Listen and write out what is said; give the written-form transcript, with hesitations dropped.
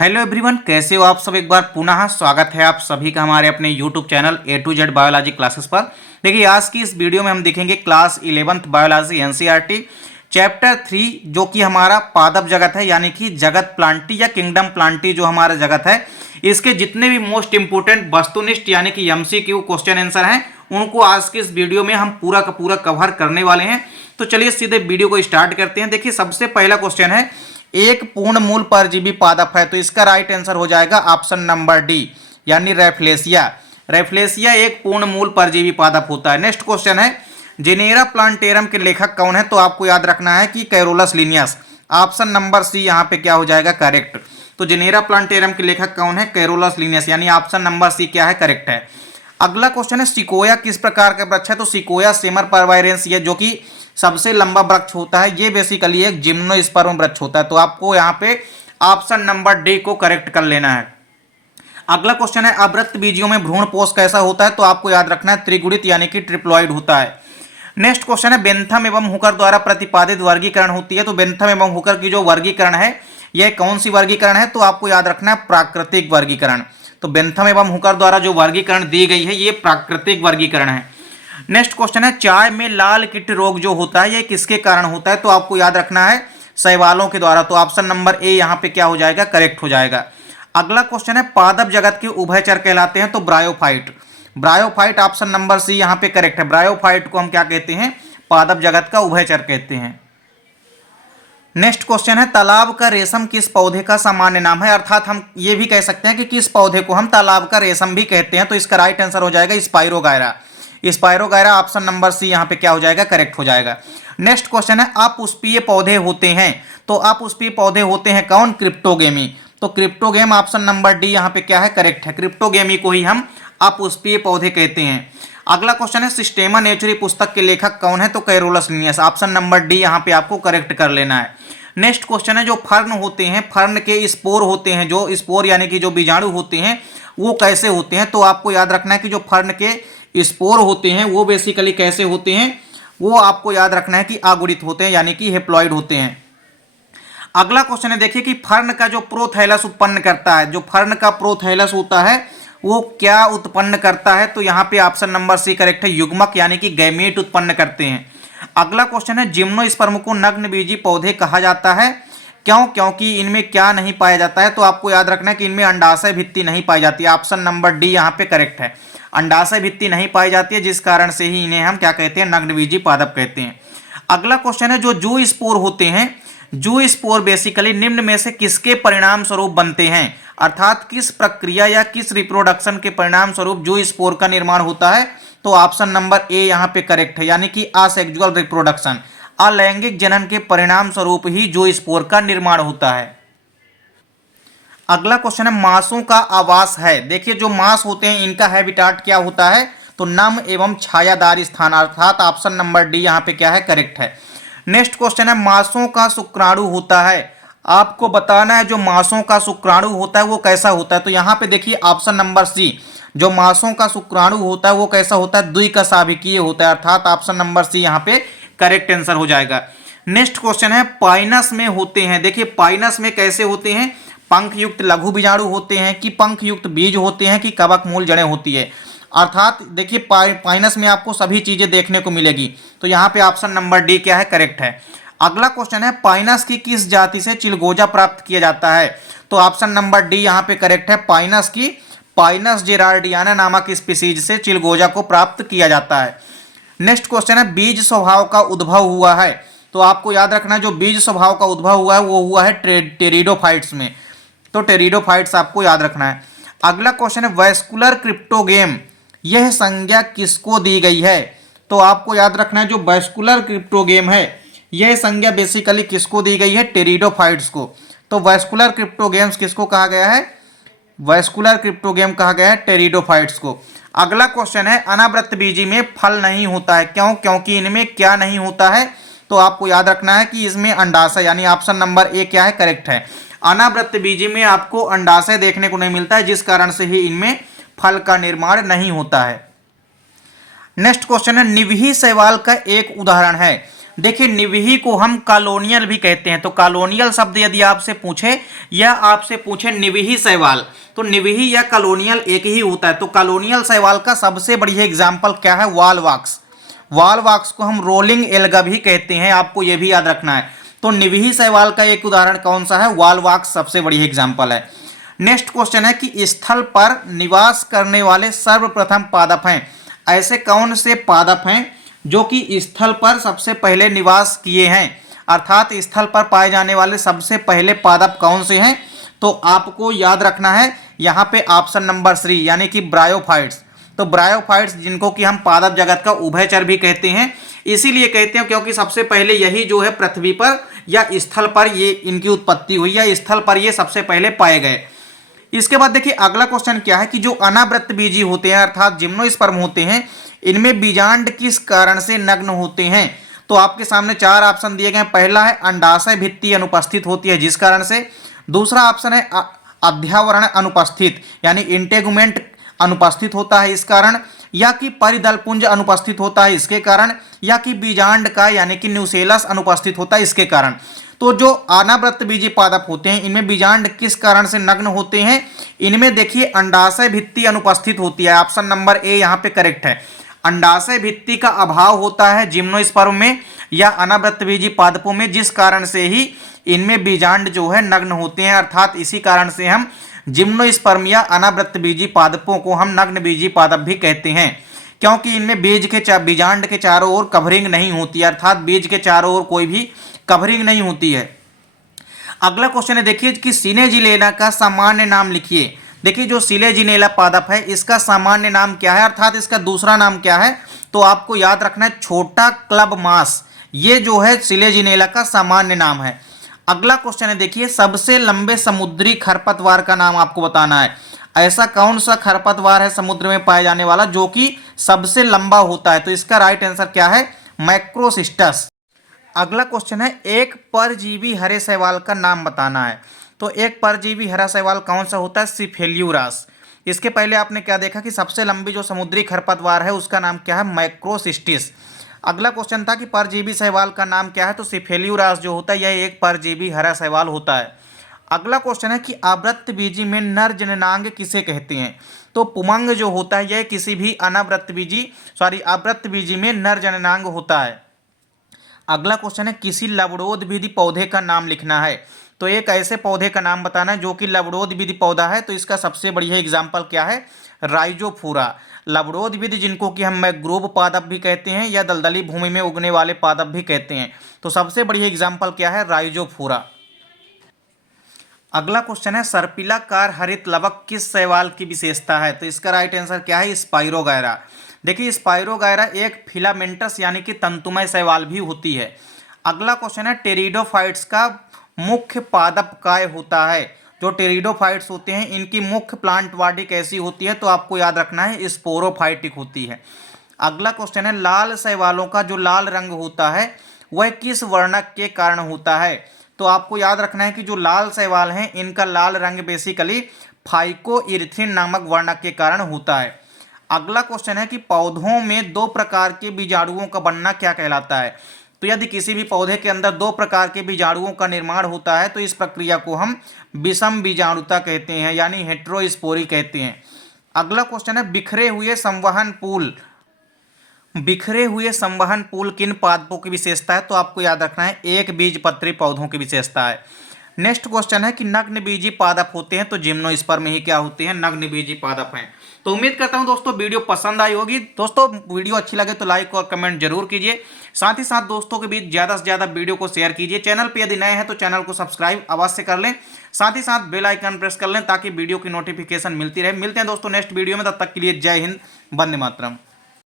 Hello everyone, कैसे हो आप सब। एक बार पुनः स्वागत है आप सभी का हमारे अपने YouTube channel A to Z biology classes पर। देखिए, आज की इस वीडियो में हम देखेंगे class 11th biology NCERT chapter 3 जो कि हमारा पादप जगत है, यानी कि जगत प्लांटी या किंगडम प्लांटी जो हमारा जगत है, इसके जितने भी मोस्ट इंपोर्टेंट वस्तुनिष्ठ यानी कि MCQ क्वेश्चन आंसर हैं उनको आज के इस वीडियो में हम पूरा का पूरा कवर करने वाले हैं। तो चलिए सीधे वीडियो को स्टार्ट करते हैं। देखिए, सबसे पहला क्वेश्चन है, एक पूर्ण मूल परजीवी पादप है, तो इसका राइट आंसर हो जाएगा ऑप्शन नंबर डी यानी रेफ्लेसिया। रेफ्लेसिया एक पूर्ण मूल परजीवी पादप होता है। नेक्स्ट क्वेश्चन है, जेनेरा प्लांटेरम के लेखक कौन है, तो आपको याद रखना है कि Carolus Linnaeus. Option number C यहाँ पे क्या हो जाएगा, करेक्ट। तो जेनेरा प्लांटेरम के लेखक कौन है, कैरोलस लिनियस, यानी ऑप्शन नंबर सी क्या है, करेक्ट है। अगला क्वेश्चन है, सिकोया किस प्रकार का वृक्ष है, तो सिकोया सेमर परवायरेंस, ये जो कि सबसे लंबा वृक्ष होता है, ये बेसिकली एक जिम्नोस्पर्म वृक्ष होता है। तो आपको यहाँ पे ऑप्शन नंबर डी को करेक्ट कर लेना है। अगला क्वेश्चन है, अवृत्त बीजियों में भ्रूणपोष कैसा होता है, तो आपको याद रखना है त्रिगुणित यानी कि ट्रिप्लॉइड होता है। नेक्स्ट क्वेश्चन है, बेंथम एवं हुकर द्वारा प्रतिपादित वर्गीकरण होती है, तो बेंथम एवं हुकर की जो वर्गीकरण है यह कौन सी वर्गीकरण है, तो आपको याद रखना है प्राकृतिक वर्गीकरण। तो बेंथम एवं हुकर द्वारा जो वर्गीकरण दी गई है ये प्राकृतिक वर्गीकरण है। नेक्स्ट क्वेश्चन है, चाय में लाल कीट रोग जो होता है ये किसके कारण होता है, तो आपको याद रखना है शैवालों के द्वारा। तो ऑप्शन नंबर ए यहाँ पे क्या हो जाएगा, करेक्ट हो जाएगा। अगला क्वेश्चन है, पादप जगत के उभयचर कहलाते हैं, तो bryophyte. Bryophyte option number C यहाँ पे करेक्ट है। ब्रायोफाइट को हम क्या कहते हैं, पादप जगत का उभयचर कहते हैं। नेक्स्ट क्वेश्चन है, तालाब का रेशम किस पौधे का सामान्य नाम है, अर्थात हम ये भी कह सकते हैं कि किस पौधे को हम तालाब का रेशम भी कहते हैं, तो इसका राइट आंसर हो जाएगा spirogyra. Spirogyra option number C यहाँ पे क्या हो जाएगा, करेक्ट हो जाएगा। नेक्स्ट क्वेश्चन है, अपुष्पीय पौधे होते हैं, तो अपुष्पीय पौधे होते हैं कौन, क्रिप्टोगेमी। तो क्रिप्टोगेम ऑप्शन नंबर डी यहाँ पे क्या है, करेक्ट है। क्रिप्टोगेमी को ही हम अपुष्पीय पौधे कहते हैं। अगला क्वेश्चन है, सिस्टेमा नेचुरी पुस्तक के लेखक कौन है, तो Carolus Linnaeus. Option number D यहाँ पे आपको करेक्ट कर लेना है। नेक्स्ट क्वेश्चन है, जो फर्न होते हैं, फर्न के स्पोर होते हैं, जो स्पोर यानी कि जो बीजाणु होते हैं वो कैसे होते हैं, तो आपको याद रखना है कि जो फर्न के स्पोर होते हैं वो बेसिकली कैसे होते हैं, वो आपको याद रखना है कि आगुड़ित होते हैं यानी कि हेप्लॉइड होते हैं। अगला क्वेश्चन है, देखिए कि फर्न का जो प्रोथैलस उत्पन्न करता है, जो फर्न का प्रोथैलस होता है वो क्या उत्पन्न करता है, तो यहाँ पे ऑप्शन नंबर सी करेक्ट है, युग्मक यानी कि गैमेट उत्पन्न करते हैं। अगला क्वेश्चन है, जिम्नोस्पर्म को नग्नबीजी पौधे कहा जाता है, क्यों, क्योंकि इनमें क्या नहीं पाया जाता है, तो आपको याद रखना है कि इनमें अंडाशय भित्ति नहीं पाई जाती है। ऑप्शन नंबर डी यहाँ पे करेक्ट है, अंडाशय भित्ति नहीं पाई जाती है, जिस कारण से ही इन्हें हम क्या कहते हैं, नग्नबीजी पादप कहते हैं। अगला क्वेश्चन है, जो जू स्पोर होते हैं, जू स्पोर बेसिकली निम्न में से किसके परिणाम स्वरूप बनते हैं, अर्थात किस प्रक्रिया या किस रिप्रोडक्शन के परिणाम स्वरूप जू स्पोर का निर्माण होता है, तो ऑप्शन नंबर ए यहाँ पे करेक्ट है, यानी कि असेक्सुअल रिप्रोडक्शन, अलैंगिक जनन के परिणाम स्वरूप ही जू स्पोर का निर्माण होता है। अगला क्वेश्चन है, मांसों का आवास है। देखिए, जो मांस होते हैं इनका हैबिटाट क्या होता है, तो नम एवं छायादार स्थान, अर्थात ऑप्शन नंबर डी यहाँ पे क्या है, करेक्ट है। नेक्स्ट क्वेश्चन है, मांसों का शुक्राणु होता है, आपको बताना है जो मांसों का शुक्राणु होता है वो कैसा होता है, तो यहाँ पे देखिए ऑप्शन नंबर सी, जो मांसों का शुक्राणु होता है वो कैसा होता है, द्विकशाभिकीय होता है, अर्थात ऑप्शन नंबर सी यहाँ पे करेक्ट आंसर हो जाएगा। नेक्स्ट क्वेश्चन है, पाइनस में होते हैं। देखिए, पाइनस में कैसे होते हैं, पंख युक्त लघु बीजाणु होते हैं कि पंख युक्त बीज होते हैं कि कवक मूल जड़ें होती है, अर्थात देखिए पाइनस में आपको सभी चीजें देखने को मिलेगी, तो यहाँ पे ऑप्शन नंबर डी क्या है, करेक्ट है। अगला क्वेश्चन है, पाइनस की किस जाति से चिलगोजा प्राप्त किया जाता है, तो ऑप्शन नंबर डी यहाँ पे करेक्ट है, पाइनस की पाइनस जेरार्डियाना नामक स्पीसीज से चिलगोजा को प्राप्त किया जाता है। नेक्स्ट क्वेश्चन है, बीज स्वभाव का उद्भव हुआ है, तो आपको याद रखना है जो बीज स्वभाव का उद्भव हुआ है वो हुआ है टेरिडोफाइट्स में, तो टेरिडोफाइट्स आपको याद रखना है। अगला क्वेश्चन है, वैस्कुलर क्रिप्टोगेम, यह संज्ञा किसको दी गई है, तो आपको याद रखना है जो वैस्कुलर क्रिप्टोगेम है यह संज्ञा बेसिकली किसको दी गई है, टेरिडोफाइट्स को। तो वैस्कुलर क्रिप्टोगेम्स किसको कहा गया है, वैस्कुलर क्रिप्टोगेम कहा गया है टेरिडोफाइट्स को। अगला क्वेश्चन है, अनावृत्त बीजी में फल नहीं होता है, क्यों, क्योंकि इनमें क्या नहीं होता है, तो आपको याद रखना है कि इसमें अंडाशय, यानी ऑप्शन नंबर ए क्या है, करेक्ट है। अनावृत्त बीजी में आपको अंडाशय देखने को नहीं मिलता है, जिस कारण से ही इनमें फल का निर्माण नहीं होता है। नेक्स्ट क्वेश्चन है, निवही शैवाल का एक उदाहरण है, देखिए निवही को हम कॉलोनियल भी कहते हैं, तो कॉलोनियल शब्द यदि आपसे पूछे या आपसे पूछे निवही शैवाल, तो निवही या कॉलोनियल एक ही होता है। तो कॉलोनियल शैवाल का सबसे बढ़िया एग्जाम्पल क्या है? वॉलवॉक्स। वॉलवॉक्स को हम रोलिंग एल्गा भी कहते हैं, आपको यह भी याद रखना है। तो निवही शैवाल का एक उदाहरण कौन सा है? वॉलवॉक्स सबसे बढ़िया एग्जाम्पल है। नेक्स्ट क्वेश्चन है कि स्थल पर निवास करने वाले सर्वप्रथम पादप हैं। ऐसे कौन से पादप हैं जो कि स्थल पर सबसे पहले निवास किए हैं, अर्थात स्थल पर पाए जाने वाले सबसे पहले पादप कौन से हैं? तो आपको याद रखना है यहाँ पे ऑप्शन नंबर 3 यानी कि ब्रायोफाइट्स। तो ब्रायोफाइट्स जिनको कि हम पादप जगत का उभयचर भी कहते हैं, इसीलिए कहते हैं क्योंकि सबसे पहले यही जो है पृथ्वी पर या स्थल पर ये इनकी उत्पत्ति हुई या स्थल पर ये सबसे पहले पाए गए। इसके बाद देखिए अगला क्वेश्चन क्या है कि जो अनावृत बीजी होते हैं अर्थात जिम्नोस्पर्म होते हैं, इनमें बीजांड किस कारण से नग्न होते हैं? तो आपके सामने 4 ऑप्शन दिए गए हैं। पहला है अंडाशय भित्ति अनुपस्थित होती है जिस कारण से। दूसरा ऑप्शन है अध्यावरण अनुपस्थित यानी इंटेगुमेंट अनुपस्थित होता है इस कारण, या कि परिदलपुंज अनुपस्थित होता है इसके कारण, या कि बीजांड का यानी कि न्यूसेलस अनुपस्थित होता है इसके कारण। तो जो अनावृत बीजी पादप होते हैं इनमें बीजांड किस कारण से नग्न होते हैं? इनमें देखिए अंडाशय भित्ति अनुपस्थित होती है, ऑप्शन नंबर ए यहाँ पे करेक्ट है। अंडाशय भित्ति का अभाव होता है जिम्नोस्पर्म में या अनावृत बीजी पादपों में, जिस कारण से ही इनमें बीजांड जो है नग्न होते हैं, अर्थात इसी कारण से हम जिम्नोस्पर्म या अनावृत बीजी पादपों को हम नग्न बीजी पादप भी कहते हैं, क्योंकि इनमें बीजांड के चारों ओर कवरिंग नहीं होती, अर्थात बीज के चारों ओर कोई भी कवरिंग नहीं होती है। अगला क्वेश्चन है देखिए कि सिनेजिलेला का सामान्य नाम लिखिए। देखिए जो सिलेजिनेला पादप है इसका सामान्य नाम क्या है, अर्थात इसका दूसरा नाम क्या है? तो आपको याद रखना है छोटा क्लब मास, ये जो है सिलेजिनेला का सामान्य नाम है। अगला क्वेश्चन है देखिए सबसे लंबे समुद्री खरपतवार का नाम आपको बताना है। ऐसा कौन सा खरपतवार है समुद्र में पाए जाने वाला जो कि सबसे लंबा होता है? तो इसका राइट आंसर क्या है? मैक्रोसिस्टस। अगला क्वेश्चन है एक परजीवी हरे शैवाल का नाम बताना है। तो एक परजीवी हरा शैवाल कौन सा होता है? सिफेल्यूरास। इसके पहले आपने क्या देखा कि सबसे लंबी जो समुद्री खरपतवार है उसका नाम क्या है? मैक्रोसिस्टिस। अगला क्वेश्चन था कि परजीवी शैवाल का नाम क्या है? तो सिफेल्यूरास जो होता है यह एक परजीवी हरा शैवाल होता है। अगला क्वेश्चन है कि आवृत बीजी में नर जननांग किसे कहते हैं? तो पुमंग जो होता है यह किसी भी आवृत बीजी में नर जननांग होता है। अगला क्वेश्चन है किसी लवणोद्भिदी पौधे का नाम लिखना है। तो एक ऐसे पौधे का नाम बताना है जो कि लवणोद्भिदी पौधा है, तो इसका सबसे बढ़िया एग्जाम्पल क्या है? राइजोफोरा। लवणोद्भिद जिनको कि हम मैंग्रोव पादप भी कहते हैं या दलदली भूमि में उगने वाले पादप भी कहते हैं, तो सबसे बढ़िया एग्जाम्पल क्या है? राइजोफोरा। अगला क्वेश्चन है सर्पिलाकार हरित लवक किस शैवाल की विशेषता है? तो इसका राइट आंसर क्या है? स्पाइरोगायरा। देखिए स्पाइरोगायरा एक फिलामेंटस यानी कि तंतुमय शैवाल भी होती है। अगला क्वेश्चन है टेरिडोफाइट्स का मुख्य पादप काय होता है? जो टेरिडोफाइट्स होते हैं इनकी मुख्य प्लांट बॉडी कैसी होती है? तो आपको याद रखना है स्पोरोफाइटिक होती है। अगला क्वेश्चन है लाल शैवालों का जो लाल रंग होता है वह किस वर्णक के कारण होता है? तो आपको याद रखना है कि जो लाल शैवाल हैं इनका लाल रंग बेसिकली फाइकोइरिथ्रिन नामक वर्णक के कारण होता है। अगला क्वेश्चन है कि पौधों में 2 प्रकार के बीजाणुओं का बनना क्या कहलाता है? तो यदि किसी भी पौधे के अंदर 2 प्रकार के बीजाणुओं का निर्माण होता है तो इस प्रक्रिया को हम विषम बीजाणुता कहते हैं यानी हेट्रोस्पोरी कहते हैं। अगला क्वेश्चन है बिखरे हुए संवहन पुल किन पादपों की विशेषता है? तो आपको याद रखना है एक बीजपत्री पौधों की विशेषता है। नेक्स्ट क्वेश्चन है कि नग्न बीजी पादप होते हैं, तो जिम्नोस्पर्म ही क्या होते हैं? नग्न बीजी पादप हैं। तो उम्मीद करता हूं दोस्तों वीडियो पसंद आई होगी। दोस्तों वीडियो अच्छी लगे तो लाइक और कमेंट जरूर कीजिए, साथ ही साथ दोस्तों के बीच ज़्यादा से ज़्यादा वीडियो को शेयर कीजिए। चैनल पे यदि नए हैं तो चैनल को सब्सक्राइब अवश्य कर लें, साथ ही साथ बेल आइकन प्रेस कर लें ताकि वीडियो की नोटिफिकेशन मिलती रहे। मिलते हैं दोस्तों नेक्स्ट वीडियो में, तब तक के लिए जय हिंद, वंदे मातरम।